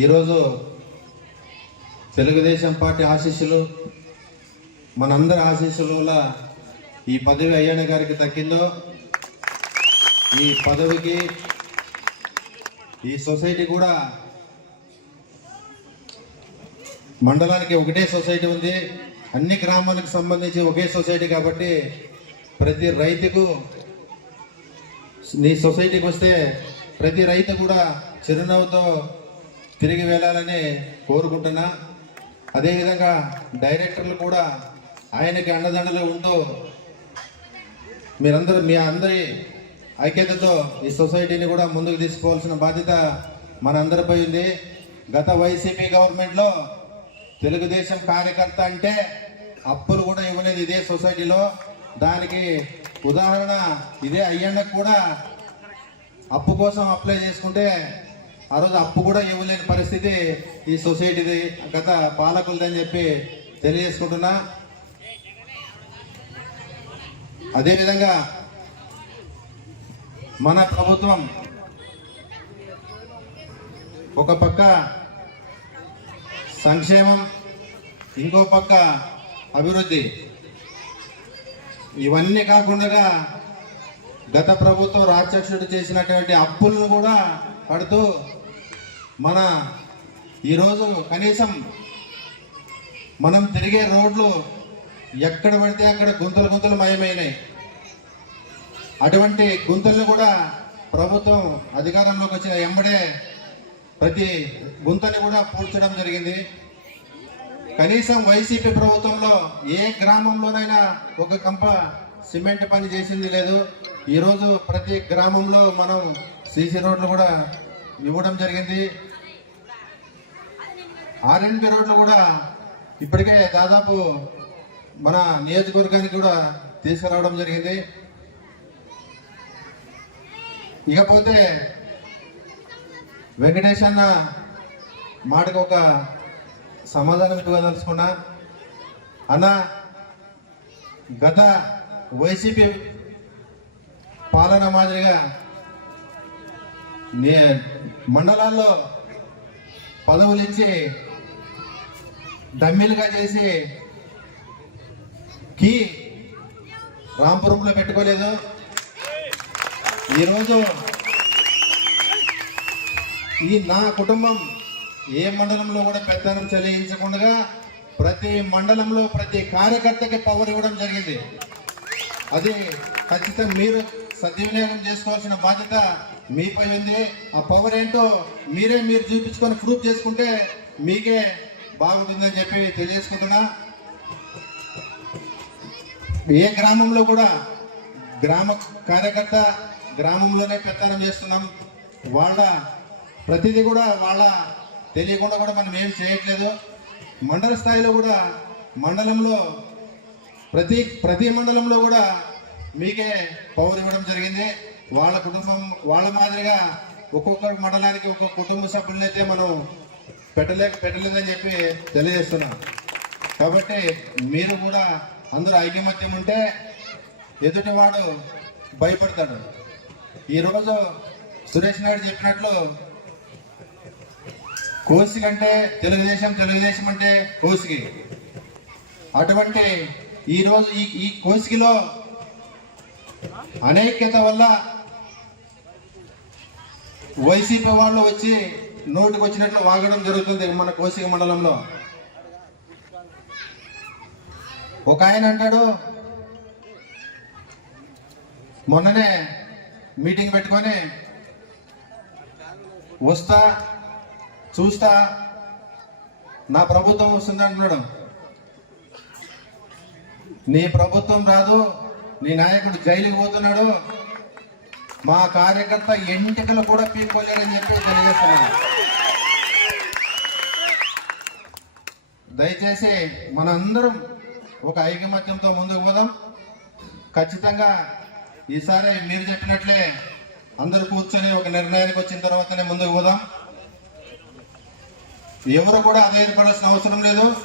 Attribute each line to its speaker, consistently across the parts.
Speaker 1: ఈరోజు తెలుగుదేశం పార్టీ ఆశీస్సులు మనందరి ఆశీస్సుల వల్ల ఈ పదవి అయ్యన్న గారికి దక్కిందో ఈ పదవికి ఈ సొసైటీ కూడా మండలానికి ఒకటే సొసైటీ ఉంది. అన్ని గ్రామాలకు సంబంధించి ఒకే సొసైటీ కాబట్టి ప్రతి రైతుకు నీ సొసైటీకి వస్తే ప్రతి రైతు కూడా చిరునవ్వుతో తిరిగి వెళ్ళాలని కోరుకుంటున్నా. అదేవిధంగా డైరెక్టర్లు కూడా ఆయనకి అండదండలు ఉంటూ మీరందరూ మీ అందరి ఐక్యతతో ఈ సొసైటీని కూడా ముందుకు తీసుకోవాల్సిన బాధ్యత మనందరిపై ఉంది. గత వైసీపీ గవర్నమెంట్లో తెలుగుదేశం కార్యకర్త అంటే అప్పులు కూడా ఇవ్వలేదు ఇదే సొసైటీలో. దానికి ఉదాహరణ ఇదే అయ్యన్నకు కూడా అప్పు కోసం అప్లై చేసుకుంటే ఆ రోజు అప్పు కూడా ఇవ్వలేని పరిస్థితి ఈ సొసైటీది. గత పాలకులదని చెప్పి తెలియజేసుకుంటున్నా. అదేవిధంగా మన ప్రభుత్వం ఒక పక్క సంక్షేమం ఇంకో పక్క అభివృద్ధి. ఇవన్నీ కాకుండా గత ప్రభుత్వం రాక్షసుడు చేసినటువంటి అప్పులను కూడా పడుతూ మన ఈరోజు కనీసం మనం తిరిగే రోడ్లు ఎక్కడ పడితే అక్కడ గుంతలు గుంతలు మయమైనాయి. అటువంటి గుంతలను కూడా ప్రభుత్వం అధికారంలోకి వచ్చిన ఎంబడే ప్రతి గుంతని కూడా పూడ్చడం జరిగింది. కనీసం వైసీపీ ప్రభుత్వంలో ఏ గ్రామంలోనైనా ఒక కంప సిమెంట్ పని చేసింది లేదు. ఈరోజు ప్రతి గ్రామంలో మనం సీసీ రోడ్లు కూడా ఇవ్వడం జరిగింది. ఆర్ఎన్బి రోడ్లు కూడా ఇప్పటికే దాదాపు మన నియోజకవర్గానికి కూడా తీసుకురావడం జరిగింది. ఇకపోతే వెంకటేష్ అన్న మాటకు ఒక సమాధానం ఇవ్వదలుచుకున్నా. అన్న గత వైసీపీ పాలన మాదిరిగా మండలాల్లో పదవులు ఇచ్చి దమ్మిలుగా చేసి కీ రాంపురంలో పెట్టుకోలేదు. ఈరోజు ఈ నా కుటుంబం ఏ మండలంలో కూడా పెత్తనం చెల్లించకుండా ప్రతి మండలంలో ప్రతి కార్యకర్తకి పవర్ ఇవ్వడం జరిగింది. అది ఖచ్చితంగా మీరు సద్వినియోగం చేసుకోవాల్సిన బాధ్యత మీపై ఉంది. ఆ పవర్ ఏంటో మీరే మీరు చూపించుకొని ప్రూఫ్ చేసుకుంటే మీకే బాగుంటుందని చెప్పి తెలియజేసుకుంటున్నా. ఏ గ్రామంలో కూడా గ్రామ కార్యకర్త గ్రామంలోనే ప్రచారం చేస్తున్నాం. వాళ్ళ ప్రతిదీ కూడా వాళ్ళ తెలియకుండా కూడా మనం ఏం చేయట్లేదు. మండల స్థాయిలో కూడా మండలంలో ప్రతి ప్రతి మండలంలో కూడా మీకే పవర్ ఇవ్వడం జరిగింది. వాళ్ళ కుటుంబం వాళ్ళ మాదిరిగా ఒక్కొక్క మండలానికి ఒక్కొక్క కుటుంబ సభ్యులనైతే మనం పెట్టలేక పెట్టలేదని చెప్పి తెలియజేస్తున్నా. కాబట్టి మీరు కూడా అందరూ ఐకమత్యం ఉంటే ఎదుటివాడు భయపడతాడు. ఈరోజు సురేష్ నాయుడు చెప్పినట్లు కోసి కంటే తెలుగుదేశం తెలుగుదేశం అంటే కోసికి అటువంటి ఈరోజు ఈ ఈ కోసికిలో అనైక్యత వల్ల వైసీపీ వాళ్ళు వచ్చి నోటికి వచ్చినట్లు వాగడం జరుగుతుంది మన కోసిక మండలంలో. ఒక ఆయన అంటాడు మొన్ననే మీటింగ్ పెట్టుకొని వస్తా చూస్తా నా ప్రభుత్వం వస్తుంది అంటున్నాడు. నీ ప్రభుత్వం రాదు నీ నాయకుడు జైలుకి పోతున్నాడు మా కార్యకర్త ఎంటికలు కూడా పీక్కోలేరని చెప్పి తెలియజేస్తున్నాను. దయచేసి మనందరం ఒక ఐకమత్యంతో ముందుకు పోదాం. ఖచ్చితంగా ఈసారి మీరు చెప్పినట్లే అందరూ కూర్చొని ఒక నిర్ణయానికి వచ్చిన తర్వాతనే ముందుకు పోదాం. ఎవరు కూడా అధైర్యపడాల్సిన అవసరం లేదు.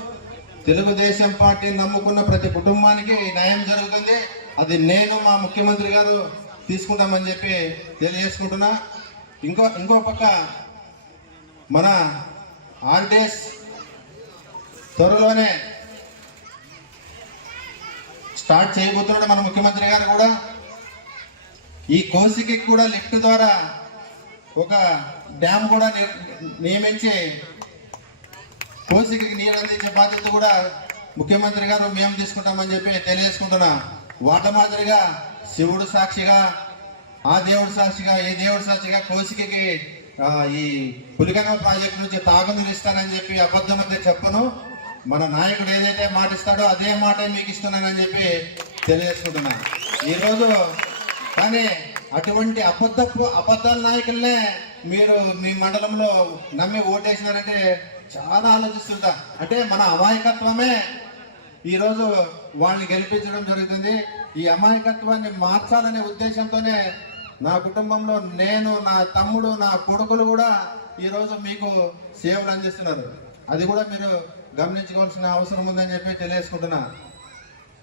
Speaker 1: తెలుగుదేశం పార్టీ నమ్ముకున్న ప్రతి కుటుంబానికి న్యాయం జరుగుతుంది. అది నేను మా ముఖ్యమంత్రి గారు తీసుకుంటామని చెప్పి తెలియజేసుకుంటున్నా. ఇంకో ఇంకో పక్క మన ఆర్డేస్ త్వరలోనే స్టార్ట్ చేయబోతున్నాడు మన ముఖ్యమంత్రి గారు కూడా. ఈ కోసికి కూడా లిఫ్ట్ ద్వారా ఒక డ్యామ్ కూడా నియమించి కోసికి నీరు అందించే బాధ్యత కూడా ముఖ్యమంత్రి గారు మేము తీసుకుంటామని చెప్పి తెలియజేసుకుంటున్నా. వాట మాదిరిగా శివుడు సాక్షిగా ఆ దేవుడు సాక్షిగా ఏ దేవుడు సాక్షిగా కోసికి ఈ పులిగన ప్రాజెక్టు నుంచి తాగునీరు ఇస్తానని చెప్పి అబద్ధం అయితే చెప్పను. మన నాయకుడు ఏదైతే మాట ఇస్తాడో అదే మాట మీకు ఇస్తున్నానని చెప్పి తెలియజేసుకుంటున్నా. ఈరోజు కానీ అటువంటి అబద్ధపు అబద్ధాల నాయకులనే మీరు మీ మండలంలో నమ్మి ఓటేసినారంటే చాలా ఆలోచిస్తుంటా. అంటే మన అమాయకత్వమే ఈరోజు వాళ్ళని గెలిపించడం జరుగుతుంది. ఈ అమాయకత్వాన్ని మార్చాలనే ఉద్దేశంతోనే నా కుటుంబంలో నేను నా తమ్ముడు నా కొడుకులు కూడా ఈరోజు మీకు సేవలు అందిస్తున్నారు. అది కూడా మీరు గమనించుకోవాల్సిన అవసరం ఉందని చెప్పి తెలియజేసుకుంటున్నా.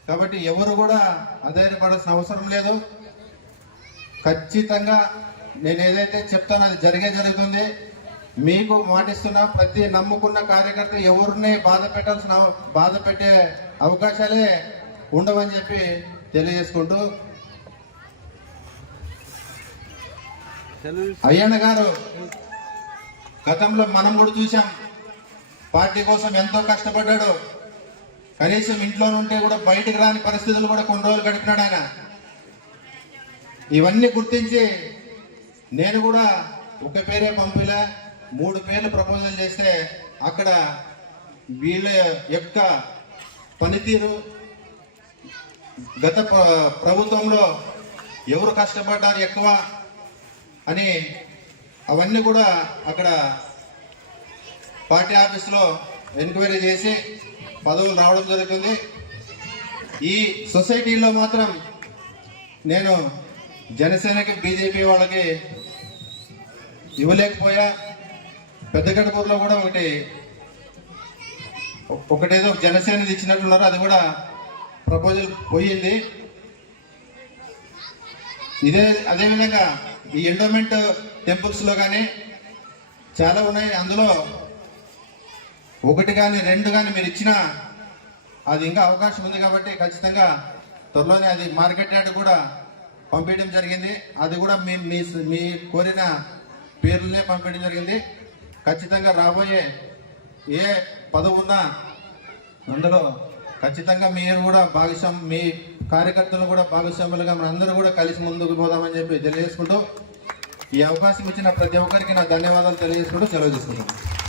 Speaker 1: కాబట్టి ఎవరు కూడా అధైర్యపడాల్సిన అవసరం లేదు. ఖచ్చితంగా నేను ఏదైతే చెప్తానో అది జరిగే జరుగుతుంది. మీకు మాటిస్తున్న ప్రతి నమ్ముకున్న కార్యకర్త ఎవరిని బాధ పెట్టాల్సిన బాధ పెట్టే అవకాశాలే ఉండవని చెప్పి తెలియజేసుకుంటూ అయ్యన్న గారు గతంలో మనం కూడా చూసాం పార్టీ కోసం ఎంతో కష్టపడ్డాడు. కనీసం ఇంట్లో ఉంటే కూడా బయటకు రాని పరిస్థితులు కూడా కొన్ని రోజులు గడిపినాడు ఆయన. ఇవన్నీ గుర్తించి నేను కూడా ఒక పేరే పంపిలా మూడు పేర్లు ప్రపోజల్ చేస్తే అక్కడ వీళ్ళ యొక్క పనితీరు గత ప్ర- ప్రభుత్వంలో ఎవరు కష్టపడ్డారు ఎక్కువ అని అవన్నీ కూడా అక్కడ పార్టీ ఆఫీస్లో ఎంక్వైరీ చేసి పదవులు రావడం జరుగుతుంది. ఈ సొసైటీలో మాత్రం నేను జనసేనకి బీజేపీ వాళ్ళకి ఇవ్వలేకపోయా. పెద్దగడపూర్లో కూడా ఒకటి ఒకటేదో జనసేనది ఇచ్చినట్టున్నారు. అది కూడా ప్రపోజల్ పోయింది. ఇదే అదేవిధంగా ఈ ఎండోమెంట్ టెంపుల్స్లో కానీ చాలా ఉన్నాయి. అందులో ఒకటి కానీ రెండు కానీ మీరు ఇచ్చిన అది ఇంకా అవకాశం ఉంది కాబట్టి ఖచ్చితంగా త్వరలోనే అది మార్కెట్ యార్డ్ కూడా పంపించడం జరిగింది. అది కూడా మీ మీ మీ కోరిన పేర్లనే పంపించడం జరిగింది. ఖచ్చితంగా రాబోయే ఏ పదవున్నా అందులో ఖచ్చితంగా మీరు కూడా భాగస్వామ్ మీ కార్యకర్తలు కూడా భాగస్వాములుగా మనందరూ కూడా కలిసి ముందుకు పోదామని చెప్పి తెలియజేసుకుంటూ ఈ అవకాశం ఇచ్చిన ప్రతి ఒక్కరికి నా ధన్యవాదాలు తెలియజేసుకుంటూ సెలవు తీసుకుంటాను